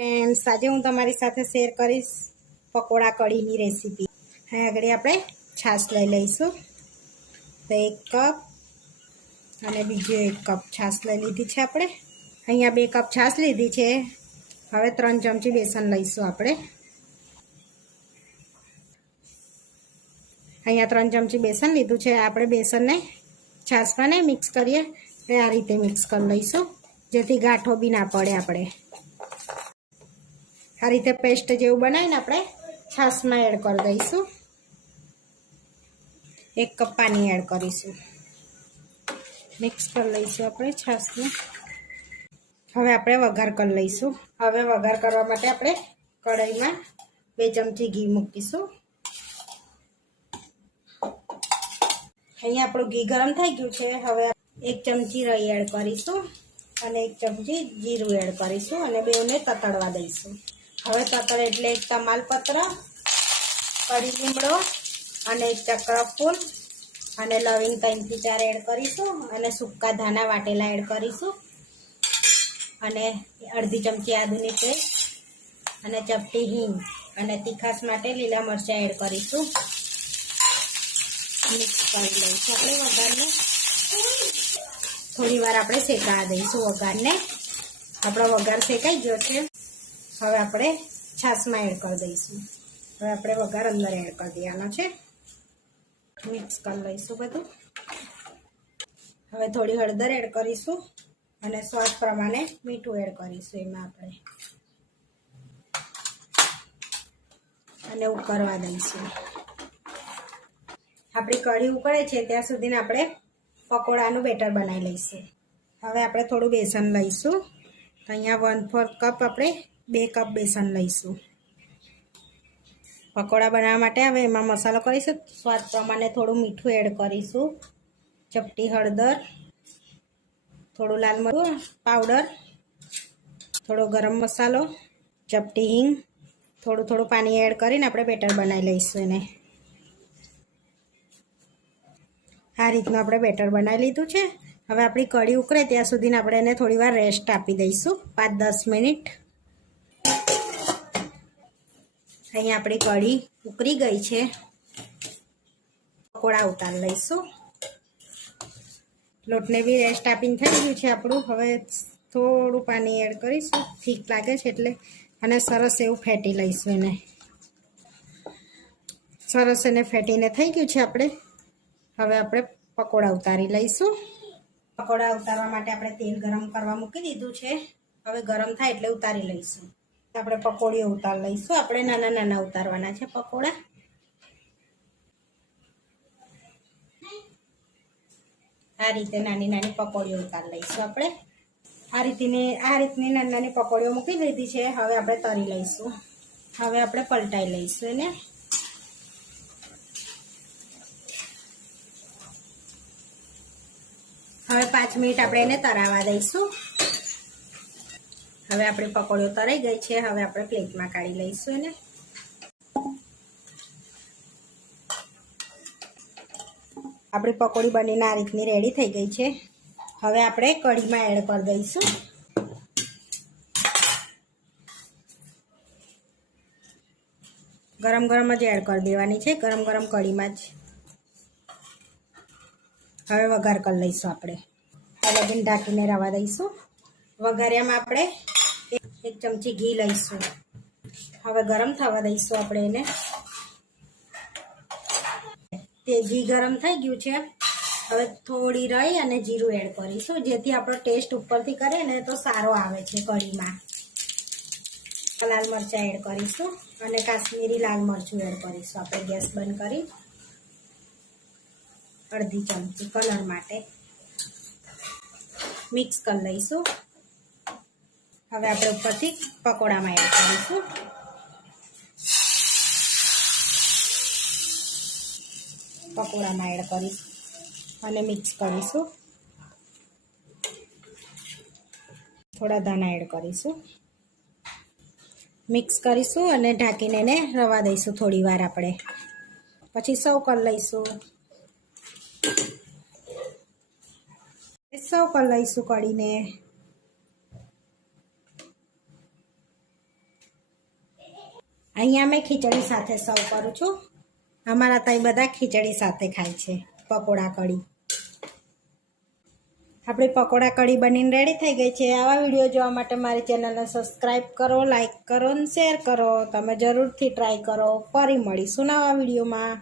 Friends, આજે હું તમારી સાથે શેર કરીશ પકોડા કઢીની રેસીપી. અહીં આગળ આપણે છાશ લઈ લઈશું. તો 1 કપ અને બીજો 1 કપ છાશ લઈ લીધી છે આપણે. અહીંયા 2 કપ છાશ લીધી છે. હવે 3 ચમચી બેસન લઈશું આપણે. અહીંયા 3 ચમચી બેસન લીધું છે. આપણે બેસનને છાશમાં મિક્સ કરીએ આ રીતે મિક્સ કરી લઈશું, જેથી ગાંઠો બી ના પડે. આપણે આ રીતે પેસ્ટ જેવું બનાવીને આપણે છાશમાં એડ કરી દઈશું. 1 કપ પાણી એડ કરીશું. મિક્સ કરી લઈશું આપણે છાશને. હવે આપણે વઘાર કરી લઈશું. હવે વઘાર કરવા માટે આપણે કઢાઈમાં 2 ચમચી ઘી મૂકીશું. અહીંયા આપણું ઘી ગરમ થઈ ગયું છે. હવે 1 ચમચી રાઈ એડ કરીશું અને 1 ચમચી જીરું એડ કરીશું અને બેઉને તતડવા દઈશું. હવે તતડે એટલે 1 તમાલપત્ર, કઢી લીમડો અને 1 ચક્રફૂલ અને લવિંગ 3 થી 4 એડ કરીશું અને સૂકા ધાણા વાટેલા એડ કરીશું અને અડધી ચમચી આદુની પેસ્ટ અને ચપટી હિંગ અને તીખાસ માટે લીલા મરચાં એડ કરીશું. મિક્સ કરી લઈશું આપણે વઘારને. થોડી વાર આપણે શેકાવા દઈશું વઘારને. આપણો વઘાર શેકાઈ ગયો છે. હવે આપણે છાશમાં એડ કરી દઈશું. હવે આપણે વઘાર અંદર એડ કરી દેવાનો છે. મિક્સ કરી લઈશું બધું. હવે થોડી હળદર એડ કરીશું અને સ્વાદ પ્રમાણે મીઠું એડ કરીશું એમાં આપણે અને ઉકળવા દઈશું. આપણી કઢી ઉકળે છે ત્યાં સુધીને આપણે પકોડાનું બેટર બનાવી લઈશું. હવે આપણે થોડું બેસન લઈશું. અહીંયા 1/4 કપ આપણે 2 કપ બેસન લઈશું. પકોડા બનાવવા માટે હવે એમાં મસાલો કરીશું. સ્વાદ પ્રમાણે થોડું મીઠું એડ કરીશું, ચપટી હળદર, થોડું લાલ મરચું પાવડર, થોડો ગરમ મસાલો, ચપટી હિંગ, થોડું પાણી એડ કરીને આપણે બેટર બનાવી લઈશું એને. આ રીતનું આપણે બેટર બનાવી લીધું છે. હવે આપણી કઢી ઉકળે ત્યાં સુધીને આપણે એને થોડી વાર રેસ્ટ આપી દઈશું, 5-10 મિનિટ. અહીંયા આપણી કઢી ઉકળી ગઈ છે. પકોડા ઉતારી લઈશું. લોટને બી રેસ્ટ આપીને થઈ ગયું છે આપણું. હવે થોડું પાણી એડ કરીશું, ઠીક લાગે છે એટલે, અને સરસ એવું ફેટી લઈશું એને. સરસ એને ફેટીને થઈ ગયું છે આપણે. હવે આપણે પકોડા ઉતારી લઈશું. પકોડા ઉતારવા માટે આપણે તેલ ગરમ કરવા મૂકી દીધું છે. હવે ગરમ થાય એટલે ઉતારી લઈશું. આપણે પકોડીઓ ઉતારી લઈશું. આપણે નાના નાના ઉતારવાના છે પકોડા. આ રીતે નાની નાની પકોડીઓ ઉતારી લઈશું આપણે. આ રીતની નાની નાની પકોડીઓ મૂકી દીધી છે. હવે આપણે તળી લઈશું. હવે આપણે પલટાઈ લઈશું એને. હવે 5 મિનિટ આપણે એને તળાવવા દઈશું. હવે આપણી પકોડીઓ તળાઈ ગઈ છે. હવે આપણે પ્લેટમાં કાઢી લઈશું એને. આપણી પકોડી બનીને આ રીતની રેડી થઈ ગઈ છે. હવે આપણે કઢીમાં એડ કરી દઈશું. ગરમ ગરમ જ એડ કરી દેવાની છે, ગરમ ગરમ કઢીમાં જ. હવે વઘાર કરી લઈશું આપણે. હવે લગીને ઢાંકીને રવા દઈશું. વઘારિયામાં આપણે 1 ચમચી ઘી લઈશું. હવે ગરમ થવા દઈશું આપણે એને. તે ઘી ગરમ થઈ ગયું છે. હવે થોડી રાઈ અને જીરું એડ કરીશું, જેથી આપણો ટેસ્ટ ઉપરથી કરે ને તો સારો આવે છે કઢીમાં. લાલ મરચાં એડ કરીશું અને કાશ્મીરી લાલ મરચું એડ કરીશું. આપણે ગેસ બંધ કરી અડધી ચમચી કલર માટે મિક્સ કરી લઈશું. હવે આપણે ઉપરથી પકોડામાં એડ કરીશું. પકોડામાં એડ કરીશું અને મિક્સ કરીશું. થોડા ધાણા એડ કરીશું. મિક્સ કરીશું અને ઢાંકીને એને રવા દઈશું થોડી વાર આપણે. પછી સર્વ કરી લઈશું. સર્વ કરી લઈશું કઢીને. અહીંયા મેં ખીચડી સાથે સર્વ કરું છું. અમારા ત્યાં બધા ખીચડી સાથે ખાય છે પકોડા કઢી. આપણી પકોડા કઢી બનીને રેડી થઈ ગઈ છે. આવા વિડીયો જોવા માટે મારી ચેનલને સબસ્ક્રાઈબ કરો, લાઈક કરો અને શેર કરો. તમે જરૂરથી ટ્રાય કરો. ફરી મળીશું નવા વિડીયોમાં.